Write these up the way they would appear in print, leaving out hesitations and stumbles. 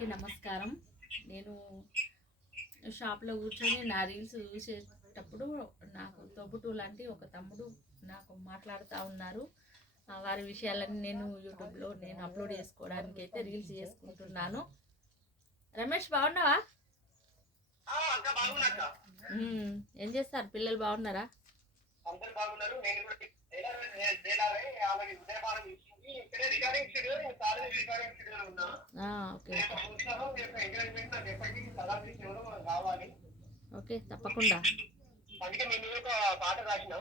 అందరికీ నమస్కారం. నేను షాప్‌లో కూర్చొని నా రీల్స్ చూసేటప్పుడు నాకు తోబుట్టువు లాంటి ఒక తమ్ముడు నాకు మాట్లాడుతా ఉన్నారు. వారి విషయాలన్నీ నేను యూట్యూబ్‌లో అప్‌లోడ్ చేసుకోవడానికైతే రీల్స్ చేసుకుంటున్నాను. రమేష్ బాగున్నావా? అక్క బాగున్నాక. ఏం చేస్తారు? పిల్లలు బాగున్నారా? అందరు బాగున్నారు. నేను కూడా తేలాలి. ఆమెకి ఉదయపానం ఇచ్చింది. ఇక్కడే రికార్డింగ్ స్టూడియో, నేను కాలేజ్ రికార్డింగ్ స్టూడియోలో ఉన్నా. ఓకే. రేపు చూస్తాను. మీ యొక్క ఎంకరేజ్మెంట్ నాకు ఎప్పటికీ సలహా ఇచ్చేవారు మనకు కావాలి. ఓకే, తప్పకుండా. అందుకే నేను ఒక పాట రాసిన.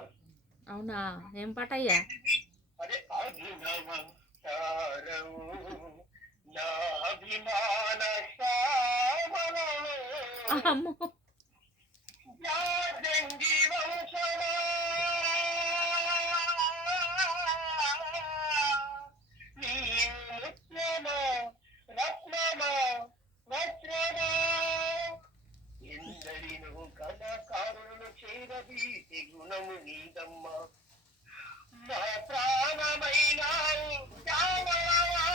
అవునా? ఏం పాట అయ్యా? అదే అభినవతారవు నా అభిమాన శ్యామలలో అమ్మో! యాదంగి వంశమా నీవు ముత్యమా రత్నమా వజ్రమా ఎందరినో కళాకారులను చేరదీసే గుణము నీదమ్మా నా ప్రాణమైనావు శ్యామలవా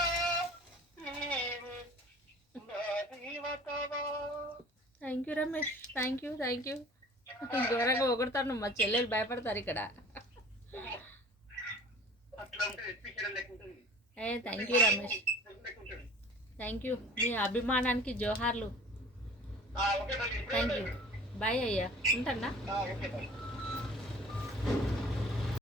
నీవు నా దేవతవా. Thank you Ramesh, thank you. ఘోరంగా పొగుడుతాను, మా చెల్లెలు భయపడతారు ఇక్కడ. Thank you Ramesh, thank you. మీ అభిమానానికి జోహార్లు. Thank you. బాయ్ అయ్యా, ఉంటానా?